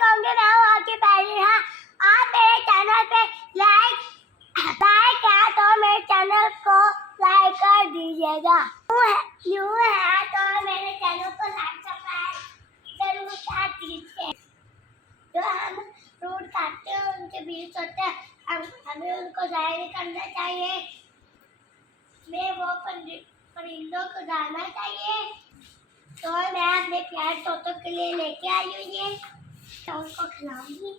कहूँगी मैं हूँ आपकी पहली। हाँ, आप मेरे चैनल पे लाइक है तो मेरे चैनल को लाइक कर दीजिएगा। न्यू है तो मेरे चैनल को लाइक सब्सक्राइब जरूर कर दीजिए। जो हम फ्रूट खाते हैं उनके बीज होते हैं, हमें उनको ज़ाया नहीं करना चाहिए, हमें वो परिंदों को डालना चाहिए। तो मैं अपने प्यार तोतों के लिए लेके आई हूँ ये, तो उनको खिलाऊंगी।